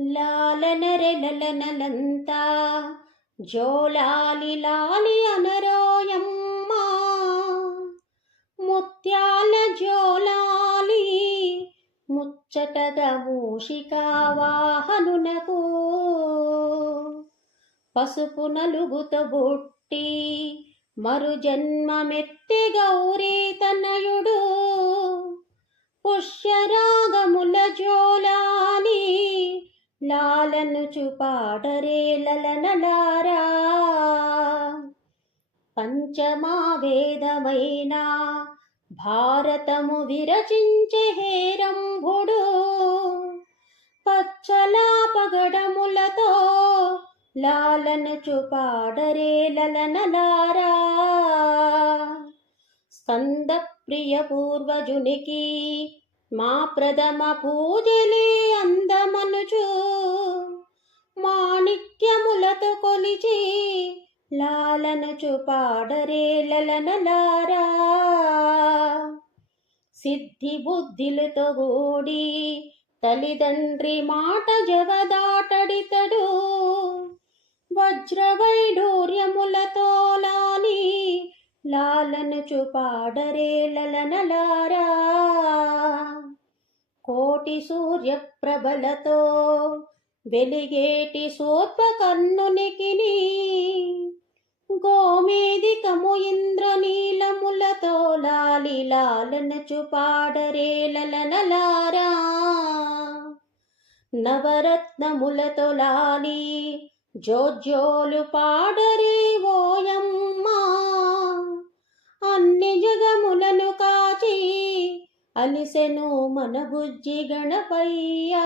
లాలనరెలలనలంతా జోలాలి లాలి అనరోయమ్మా. ముత్యాల జోలాలి ముచ్చటగా మూషికా వాహనునకు పసుపు నలుగుత బుట్టి మరు జన్మమెత్తి గౌరీ తనయుడు. పుష్యరాగముల జోలా లాలను చూపాడరే లలనలారా. పంచమా వేదమైన భారతము విరచించే హేరంభుడు పచ్చలా పగడములతో లాలను చూపాడరే లలనలారా. స్కంద ప్రియ పూర్వజునికి మా ప్రథమ పూజలే అందమనుచు మాణిక్యములతో కొలిచి లాలనుచు చూపాడరే సిద్ధి బుద్ధిలతో గూడి తల్లిదండ్రి మాట జవదాటడితడు వజ్రవైఢూర్యములతో లాలి లాలనుచు చూపాడరే కోటి సూర్య వెలిగేటి సోత్వ కన్నునికిని గోమేదికము ఇంద్రనీలములతో లాలి లాలన చూపాడరే లలనలారా నవరత్నములతో లాలి జోజోలు పాడరే ఓయమ్మా. అలిసెను మన బుజ్జి గణపయ్యా.